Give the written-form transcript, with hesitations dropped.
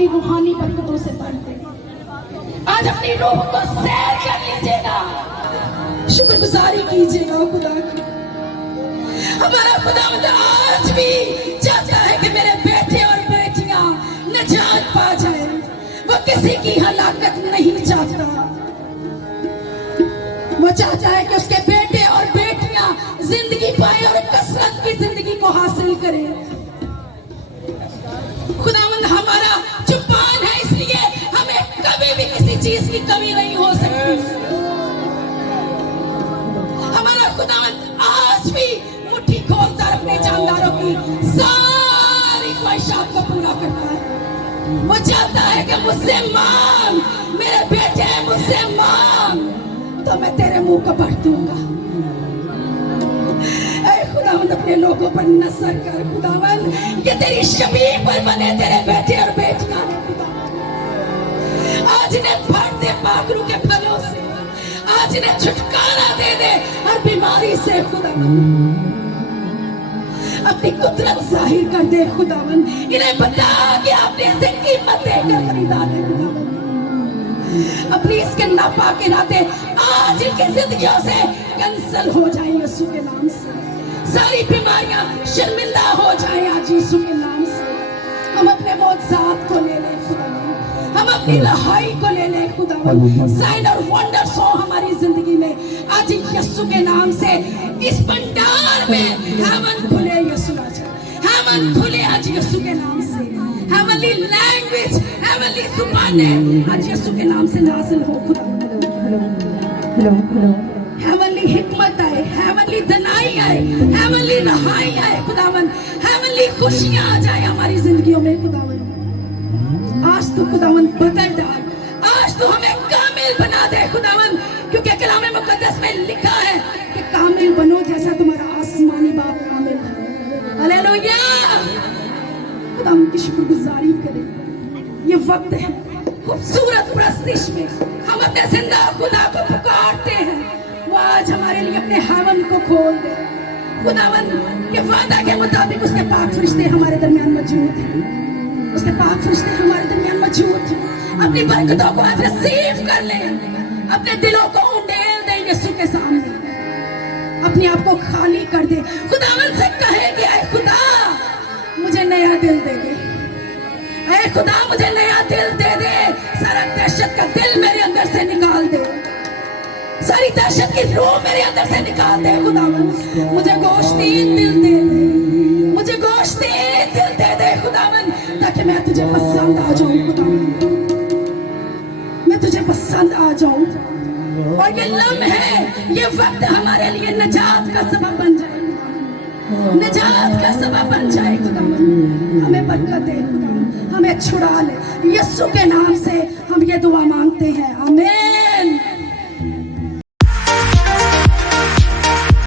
जिस्मानी रूहानी बरकतों से भरते। आज अपनी रूह को सैर कर लीजिएगा, शुक्रगुजारी कीजिएगा खुदा की। हमारा खुदा आज भी चाहता है कि मेरे बेटे और बेटियां निजात पा जाए। वो किसी की हलाकत नहीं चाहता। वो चाहता है कि उसके बेटे और बेटियां जिंदगी पाए और कसरत की जिंदगी को हासिल करें। खुदावंद हमारा चुपान है, इसलिए हमें कभी भी किसी चीज की कमी नहीं हो सकती। हमारा खुदावंद आज भी मुट्ठी खोलकर अपने जानदारों की सारी ख्वाहिशात को पूरा करता है। वो चाहता है कि मुझसे मांग, मेरे बेटे मुझसे मांग तो मैं तेरे मुंह को भर दूंगा। खुदावंद अपने लोगों पर नजर कर खुदावंद, ये तेरी शबीह पर बने तेरे बेटे और बेटियां आज इन्हें भर दे पाखरू के फलों से। आज इन्हें छुटकारा दे दे हर बीमारी से खुदावंद। अपनी कुदरत जाहिर कर दे खुदावंद। इन्हें बता कि आपने इसे कीमत देकर खरीदा है खुदावंद। अपनी इसके नापा के नाते आज इनकी जिंदगियों से कैंसल हो जाए यीशु के नाम से। सारी बीमारियां शर्मिंदा हो जाए आज यीशु के नाम से। हम अपने मौजूद को ले लें खुदावंद, हम अपनी लहाई को ले लें खुदावंद। साइन और वंडर्स हो हमारी जिंदगी में आज यीशु के नाम से। इस भंडार में हेवन खुले यीशु आज, हेवन खुले आज यीशु के नाम से। हेवनली लैंग्वेज, हेवनली जुबानें आज यीशु के नाम से नाज़िल हो खुदावंद। हेवनली हिकमत आए, हेवनली दनाई आए, हेवनली रहाई आए खुदावंद। हेवनली खुशियां आ जाए हमारी जिंदगियों में खुदावंद। आज तो खुदावंद बदल डाल, आज तो हमें कामिल बना दे खुदावंद, क्योंकि कलाम मुकद्दस में लिखा है कि कामिल बनो जैसा तुम्हारा आसमानी बाप कामिल है। हालेलुया। खुदावंद की शुक्रगुजारी करें। ये वक्त है खूबसूरत प्रस्तिश में हम अपने जिंदा खुदा को पुकारते हैं। वो आज हमारे लिए अपने हेवन को खोल दे खुदावंद। के वादा के मुताबिक उसके पाक फरिश्ते हमारे दरमियान मौजूद हैं। उसके पाक फरिश्ते हमारे दरमियान मौजूद हैं। अपनी बरकतों को आज रिसीव कर ले, अपने दिलों को उंडेल दे यीशु के सामने। अपने आप को खाली कर दे। खुदावंद से कहे कि ऐ खुदा मुझे नया दिल दे दे। ऐ खुदा मुझे नया दिल दे दे। सारा दहशत का दिल मेरे अंदर से निकाल दे। सारी दहशत की रूह मेरे अंदर से निकाल दे खुदावंद। मुझे गोश्तीन दिल दे दे, मुझे गोश्तीन दिल दे दे खुदावंद, ताकि मैं तुझे पसंद आ जाऊं खुदावंद। मैं तुझे पसंद आ जाऊं और ये लम्हे, ये वक्त हमारे लिए निजात का सबब बन जाए, निजात का सबब बन जाए खुदावंद। हमें बरकत दे खुदावंद, हमें छुड़ा ले। यीशु के नाम से हम ये दुआ मांगते हैं, आमीन।